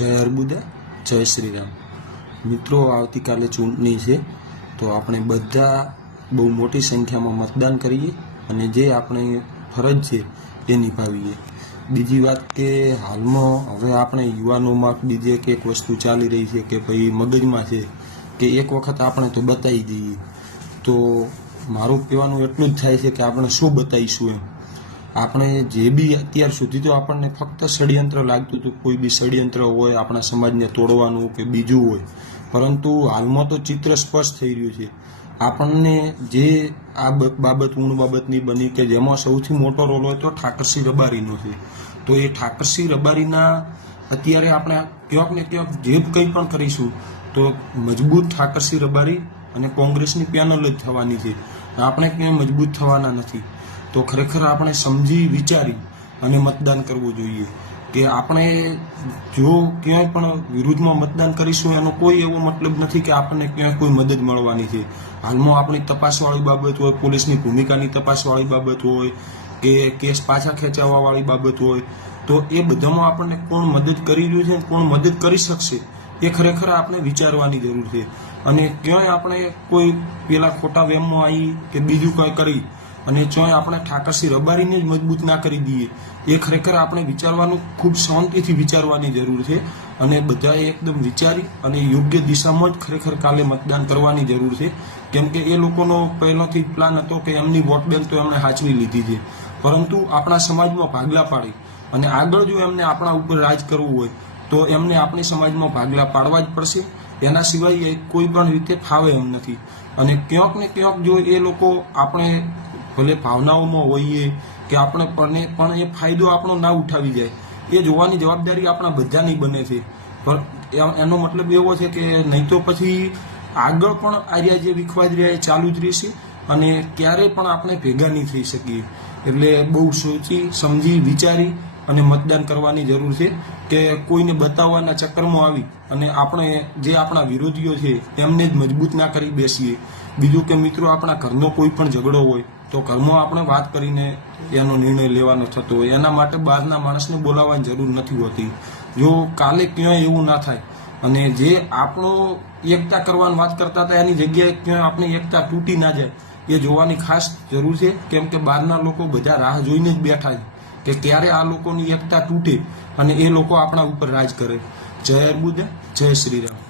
જય અર્બુદા, જય શ્રી રામ। મિત્રો, આવતીકાલે ચૂંટણી છે, તો આપણે બધા બહુ મોટી સંખ્યામાં મતદાન કરીએ અને જે આપણે ફરજ છે એ નિભાવીએ। બીજી વાત કે હાલમાં હવે આપણે યુવાનોમાં બીજે કે એક વસ્તુ ચાલી રહી છે કે ભાઈ મગજમાં છે કે એક વખત આપણે તો બતાવી દઈએ। તો મારું કહેવાનું એટલું જ થાય છે કે આપણે શું બતાવીશું એમ। આપણે જે બી અત્યાર સુધી તો આપણને ફક્ત ષડયંત્ર લાગતું હતું, કોઈ બી ષડયંત્ર હોય આપણા સમાજને તોડવાનું કે બીજું હોય, પરંતુ હાલમાં તો ચિત્ર સ્પષ્ટ થઈ રહ્યું છે। આપણને જે આ બાબત ઊણ બાબતની બની કે જેમાં સૌથી મોટો રોલ હોય તો ઠાકરસિંહ રબારીનો છે। તો એ ઠાકરસિંહ રબારીના અત્યારે આપણે ક્યાંક ને ક્યાંક જે કંઈ પણ કરીશું તો મજબૂત ઠાકરસિંહ રબારી અને કોંગ્રેસની પેનલ જ થવાની છે, આપણે ક્યાંય મજબૂત થવાના નથી। તો ખરેખર આપણે સમજી વિચારી અને મતદાન કરવું જોઈએ કે આપણે જો ક્યાંય પણ વિરુદ્ધમાં મતદાન કરીશું એનો કોઈ એવો મતલબ નથી કે આપણને ક્યાંય કોઈ મદદ મળવાની છે। હાલમાં આપણી તપાસવાળી બાબત હોય, પોલીસની ભૂમિકાની તપાસવાળી બાબત હોય કે કેસ પાછા ખેંચાવવાવાળી બાબત હોય, તો એ બધામાં આપણને કોણ મદદ કરી રહ્યું છે, કોણ મદદ કરી શકશે એ ખરેખર આપણે વિચારવાની જરૂર છે। અને ક્યાંય આપણે કોઈ પેલા ખોટા વેમમાં આવી કે બીજું કંઈ કરી અને ચોય આપણે ઠાકરસિંહ રબારીને જ મજબૂત ના કરી દઈએ, એ ખરેખર આપણે વિચારવાનું, ખૂબ શાંતિથી વિચારવાની જરૂર છે। અને બધાએ એકદમ વિચારી અને યોગ્ય દિશામાં જ ખરેખર કાલે મતદાન કરવાની જરૂર છે, કેમ કે એ લોકોનો પહેલાથી પ્લાન હતો કે એમની વોટ બેંક તો એમણે હાચવી લીધી છે, પરંતુ આપણા સમાજમાં ભાગલા પાડી અને આગળ જો એમને આપણા ઉપર રાજ કરવું હોય તો એમને આપણી સમાજમાં ભાગલા પાડવા જ પડશે। એના સિવાય કોઈ પણ રીતે ફાવે એમ નથી। અને ક્યાંક ને ક્યાંક જો એ લોકો આપણે ભલે ભાવનાઓમાં હોઈએ કે આપણે પણ એ ફાયદો આપણો ના ઉઠાવી જાય, એ જોવાની જવાબદારી આપણા બધાની બને છે। પણ એનો મતલબ એવો છે કે નહીં તો પછી આગળ પણ આર્યા જે વિખવાદ રહ્યા એ ચાલુ જ રહેશે અને ક્યારેય પણ આપણે ભેગા નહીં થઈ શકીએ। એટલે બહુ સોચી સમજી વિચારી અને મતદાન કરવાની જરૂર છે કે કોઈને બતાવવાના ચક્કરમાં આવી અને આપણે જે આપણા વિરોધીઓ છે એમને જ મજબૂત ના કરી બેસીએ। બીજું કે મિત્રો, આપણા ઘરનો કોઈ પણ ઝઘડો હોય તો ઘરમાં આપણે વાત કરીને એનો નિર્ણય લેવાનો થતો હોય, એના માટે બહારના માણસને બોલાવવાની જરૂર નથી હોતી। જો કાલે ક્યાંય એવું ના થાય અને જે આપણો એકતા કરવાની વાત કરતા હતા એની જગ્યાએ ક્યાંય આપણી એકતા તૂટી ના જાય, એ જોવાની ખાસ જરૂર છે। કેમ કે બહારના લોકો બધા રાહ જોઈને જ બેઠા છે કે ક્યારે આ લોકોની એકતા તૂટે અને એ લોકો આપણા ઉપર રાજ કરે। જય અર્બુદા, જય શ્રી રામ।